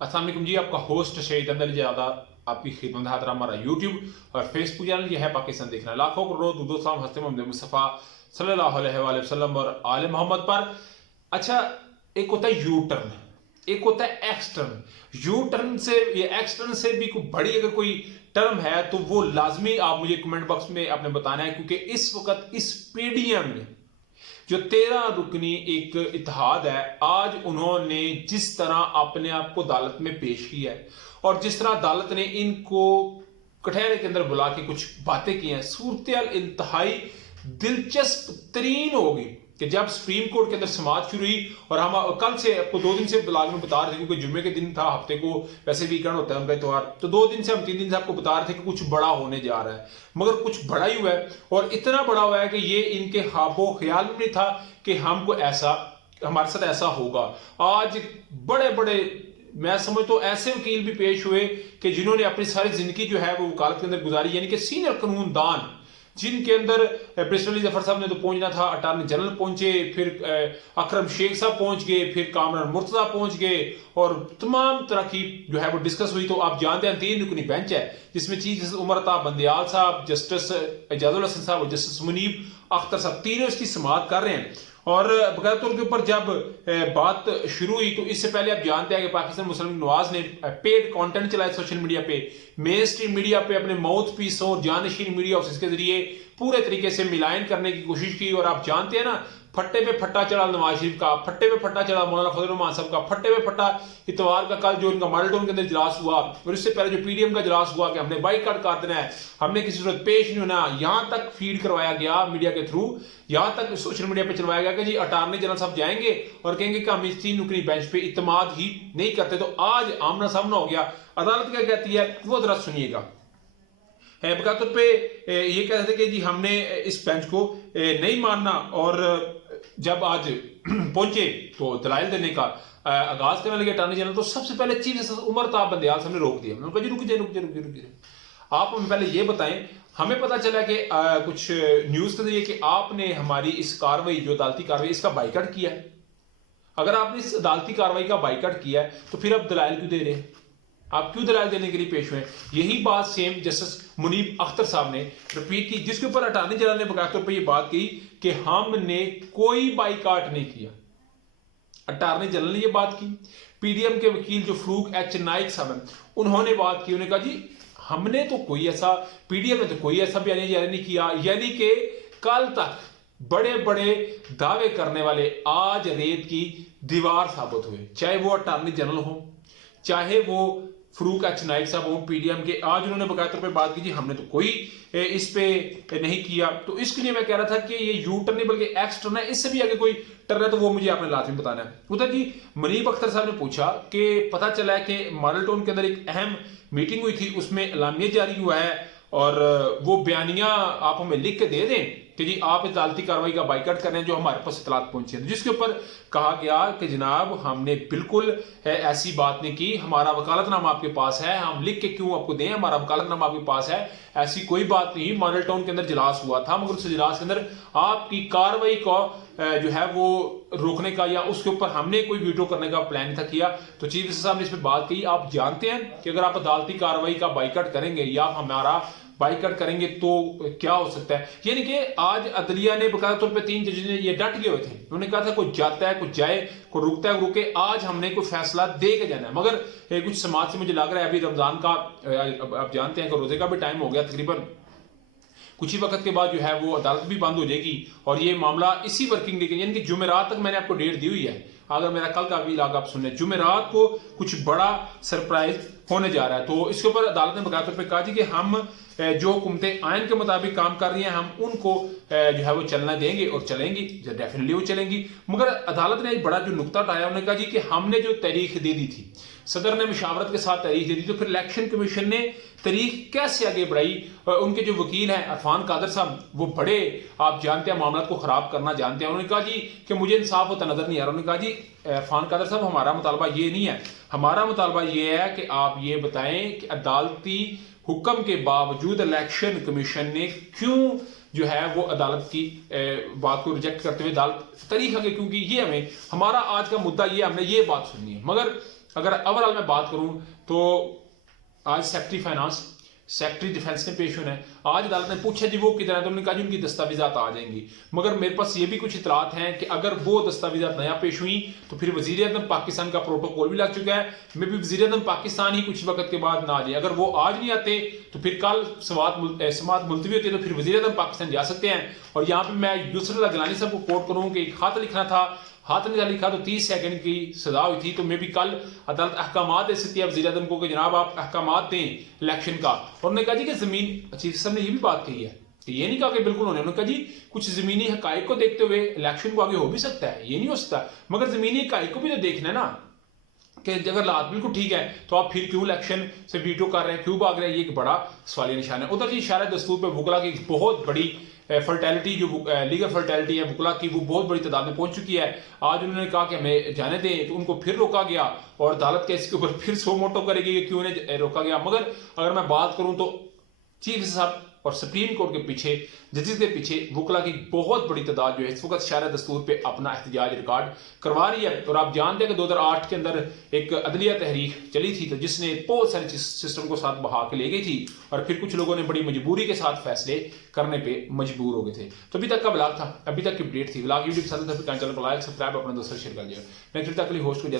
अस्सलाम वालेकुम जी, आपका होस्ट शहीद अंदर ज़्यादा आपकी खिदमत हाजिर हमारा यूट्यूब और फेसबुक चैनल ये है पाकिस्तान देखना लाखों करोड़ दुरूद सलाम हस्ते मोहम्मद मुस्तफ़ा सल्लल्लाहु अलैहि वसल्लम और आले मोहम्मद पर। अच्छा, एक होता है यू टर्न, एक होता है एक्स टर्न। यू टर्न से या एक्स टर्न से भी कोई बड़ी अगर कोई टर्म है तो वो लाजमी आप मुझे कमेंट बॉक्स में आपने बताना है, क्योंकि इस वक्त इस पीडीएम में जो 13 रुकनी एक इत्तेहाद है, आज उन्होंने जिस तरह अपने आप को अदालत में पेश किया है और जिस तरह अदालत ने इनको कटहरे के अंदर बुला के कुछ बातें की हैं, सूरत इंतहाई दिलचस्प तरीन होगी कि जब सुप्रीम कोर्ट के अंदर समाअत शुरू हुई और हम कल से आपको 2 दिन से ब्लॉग में बता रहे थे, क्योंकि जुम्मे के दिन था, हफ्ते को वैसे वीकेंड होता है उनका त्योहार, तो 2 दिन से हम 3 दिन से आपको बता रहे थे कि कुछ बड़ा होने जा रहा है, मगर कुछ बड़ा ही हुआ है और इतना बड़ा हुआ है कि ये इनके ख्वाबो ख्याल में नहीं था कि हमको ऐसा हमारे साथ ऐसा होगा। आज बड़े बड़े मैं समझ तो ऐसे वकील भी पेश हुए कि जिन्होंने अपनी सारी जिंदगी जो है वो वकालत के अंदर गुजारी, यानी कि सीनियर कानूनदान जिनके अंदर बैरिस्टर अली जफर साहब ने तो पहुंचना था, अटॉर्नी जनरल पहुंचे, फिर अकरम शेख साहब पहुंच गए, फिर कामरान मुर्तजा पहुंच गए और तमाम तरह की जो है वो डिस्कस हुई। तो आप जानते हैं 3 रुकनी बेंच है जिसमें चीफ जस्टिस उमर अता बंदयाल साहब, जस्टिस एजाजुल हसन साहब और जस्टिस मुनीब अख्तर साहब, तीनों इसकी समाअत कर रहे हैं। और बकायदा तौर के ऊपर जब बात शुरू हुई तो इससे पहले आप जानते हैं कि पाकिस्तान मुस्लिम नवाज ने पेड कंटेंट चलाया सोशल मीडिया पे, मेन स्ट्रीम मीडिया पे अपने माउथ पीस और जानशीन मीडिया ऑफिस के जरिए पूरे तरीके से मिलायन करने की कोशिश की। और आप जानते हैं ना, फट्टे पे फट्टा चढ़ा नवाज शरीफ का, फट्टे पे फट्टा चढ़ा मौलाना फजल रहमान साहब का, फट्टे पे फट्टा इतवार का कल जो इनका मॉडल टाउन के अंदर इजलास हुआ और इससे पहले जो पीडीएम का इजलास हुआ कि हमने बाइकाट कर देना है, हमने किसी सूरत पेश नहीं होना, यहां तक फीड करवाया गया मीडिया के थ्रू, यहां तक सोशल मीडिया पे चलवाया गया कि जी अटॉर्नी जनरल साहब जाएंगे और कहेंगे कि हम इस 3 रुकनी बेंच पे इत्तेमाद ही नहीं करते। तो आज आमना सामना हो गया, अदालत क्या कहती है वो जरा सुनिएगा। बकाया तौर पे ये कहते थे कि जी हमने इस बेंच को नहीं मानना, और जब आज पहुंचे तो दलाइल देने का आगाज करने लगे अटॉर्नी जनरल, तो सबसे पहले चीफ जस्टिस उमर अता बंदयाल साहब ने रोक दिया। उन्होंने कहा जी रुक जाए, आप हमें पहले ये बताएं, हमें पता चला कि कुछ न्यूज के जरिए कि आपने हमारी इस कार्रवाई जो अदालती कार्रवाई इसका बाइकाट किया है। अगर आपने इस अदालती कार्रवाई का बाइकाट किया है तो फिर आप दलाइल क्यों दे रहे हैं, आप क्यों दलाइल देने के लिए पेश हुए? यही बात सेम जस्टिस मुनीब अख्तर साहब ने रिपीट की, जिसके ऊपर अटॉर्नी जनरल ने बकाया तौर पर यह बात की कि हमने कोई बाइकाट नहीं किया। अटॉर्नी जनरल ने यह बात की। पीडीएम के वकील जो फरूक एच नाइक साहब हैं उन्होंने बात की, उन्होंने कहा जी हमने तो कोई ऐसा, पीडीएम ने तो कोई ऐसा बयान नहीं किया, यानी कि कल तक बड़े बड़े दावे करने वाले आज रेत की दीवार साबित हुए, चाहे वो अटॉर्नी जनरल हो, चाहे वो फरूक एच नाइक साहब हो पीडीएम के। आज उन्होंने बकाया तौर पर बात की जी हमने तो कोई इस पे नहीं किया। तो इसके लिए मैं कह रहा था कि ये यू टर्न नहीं बल्कि एक्स टर्न है, इससे भी आगे कोई टर्न है तो वो मुझे आपने लाजमी बताना है। उधर जी मुनीब अख्तर साहब ने पूछा कि पता चला है कि मॉडल टाउन के अंदर एक अहम मीटिंग हुई थी, उसमें एलामिया जारी हुआ है और वो बयानिया आप हमें लिख के दे दें कि जी आप अदालती कार्रवाई का बाइकाट कर रहे हैं जो हमारे पास इतलात पहुंची है। जिसके ऊपर कहा गया कि जनाब हमने बिल्कुल ऐसी बात नहीं की, हमारा वकालतनामा आपके पास है, हम लिख के क्यों आपको दें, हमारा वकालतनामा आपके पास है, ऐसी कोई बात नहीं। मॉडल टाउन के अंदर इजलास हुआ था मगर उस इजलास के अंदर आपकी कार्रवाई को जो है वो रोकने का या उसके ऊपर हमने कोई वीटो करने का प्लान नहीं था किया। तो चीफ जस्टिस साहब ने इस पर बात की, आप जानते हैं कि अगर आप अदालती कार्रवाई का बाइकाट करेंगे या आप हमारा बाइकाट करेंगे तो क्या हो सकता है। यानी कि आज अदलिया ने बकाया तौर पे 3 जज ने ये डट गए हुए थे, उन्होंने कहा था कोई जाता है कोई जाए, कोई रुकता है रुके, आज हमने कोई फैसला दे के जाना है। मगर कुछ समाज से मुझे लग रहा है अभी रमजान का आप जानते हैं कि रोजे का भी टाइम हो गया, तकरीबन कुछ ही वक्त के बाद जो है वो अदालत भी बंद हो जाएगी और ये मामला इसी वर्किंग डे के यानी कि जुमेरात तक मैंने आपको डेट दी हुई है। अगर मेरा कल का व्लॉग आप सुन लें, जुमेरात को कुछ बड़ा सरप्राइज होने जा रहा है। तो इसके ऊपर अदालत ने बकाया तौर पर कहा जी कि हम जो हुकूमतें आइन के मुताबिक काम कर रही हैं हम उनको जो है वो चलना देंगे और चलेंगी, डेफिनेटली वो चलेंगी। मगर अदालत ने बड़ा जो नुकता उठाया, उन्होंने कहा जी कि हमने जो तारीख दे दी थी, सदर ने मुशावरत के साथ तारीख दे दी, तो फिर इलेक्शन कमीशन ने तारीख कैसे आगे बढ़ाई? उनके जो वकील हैं अरफान कादर साहब, वो बड़े आप जानते हैं मामला को खराब करना जानते हैं, उन्होंने कहा जी कि मुझे इंसाफ होता नजर नहीं आ रहा। उन्होंने कहा जी अरफान कादर साहब हमारा मुतालबा ये नहीं है, हमारा मुतालबा ये है कि आप ये बताएं कि अदालती हुक्म के बावजूद इलेक्शन कमीशन ने क्यों जो है वो अदालत की बात को रिजेक्ट करते हुए अदालत तारीख आगे क्यों की। ये हमें हमारा आज का मुद्दा ये हमने ये बात सुननी है। मगर अगर ओवरऑल मैं बात करूं तो आज सेक्रेटरी फाइनेंस, सेक्रेटरी डिफेंस ने पेश होना है। आज अदालत ने पूछा जी वो किधर है, तो उन्होंने कहा जी उनकी दस्तावेजात आ जाएंगी। मगर मेरे पास ये भी कुछ इतलात हैं कि अगर वो दस्तावेजात नया पेश हुई तो फिर वजीर आज़म पाकिस्तान का प्रोटोकॉल भी लग चुका है, मे भी वजीर आज़म पाकिस्तान ही कुछ वक्त के बाद ना आ जाए। अगर वो आज नहीं आते तो फिर कल समात मुलतवी होती है, तो फिर वजीर आज़म पाकिस्तान जा सकते हैं। और यहाँ पे मैं यूसुफ गिलानी साहब को कोट करूँ कि एक खत लिखना था, हाथ नहीं लिखा तो 30 सेकंड की सजा हुई थी। तो मैं भी कल अदालत अहकामात दे सकती है वज़ीर आज़म को कि जनाब आप अहकामात दें इलेक्शन का। और उन्होंने कहा जी कि जमीन, चीफ साहब ने ये भी बात कही है, ये नहीं कहा कि बिल्कुल उन्होंने कहा जी कुछ जमीनी हकाइक को देखते हुए इलेक्शन को आगे हो भी सकता है, ये नहीं हो सकता, मगर जमीनी हकाइक को भी तो देखना है ना कि अगर लात बिल्कुल ठीक है तो आप फिर क्यों इलेक्शन से वीटो कर रहे हैं, क्यों भाग रहे हैं, ये एक बड़ा सवालिया निशान है। उधर जी इशारा दस्तूर पर वकला की बहुत बड़ी फर्टेलिटी, जो लीगल फर्टेलिटी है वकला की, वो बहुत बड़ी तादाद में पहुंच चुकी है। आज उन्होंने कहा कि हमें जाने दें, तो उनको फिर रोका गया और अदालत के इसके ऊपर फिर सो मोटो करेगी कि क्यों उन्हें रोका गया। मगर अगर मैं बात करूं तो चीफ साहब और सुप्रीम कोर्ट के पीछे, जजेस के पीछे वकला की बहुत बड़ी तादाद जो है इस वक्त शरअ दस्तूर पे अपना एहतजाज रिकॉर्ड करवा रही है। और आप जानते हैं कि 2008 के अंदर एक अदलिया तहरीक चली थी, तो जिसने बहुत सारे सिस्टम को साथ बहा के ले गई थी और फिर कुछ लोगों ने बड़ी मजबूरी के साथ फैसले करने पे मजबूर हो गए थे। तो अभी तक का ब्लॉग था, अभी तक की अपडेट थी। ब्लॉग यूट्यूब चैनल पर लाइक सब्सक्राइब अपने दोस्तों शेयर कर दिया। नेक्स्ट तक के लिए होस्ट को जय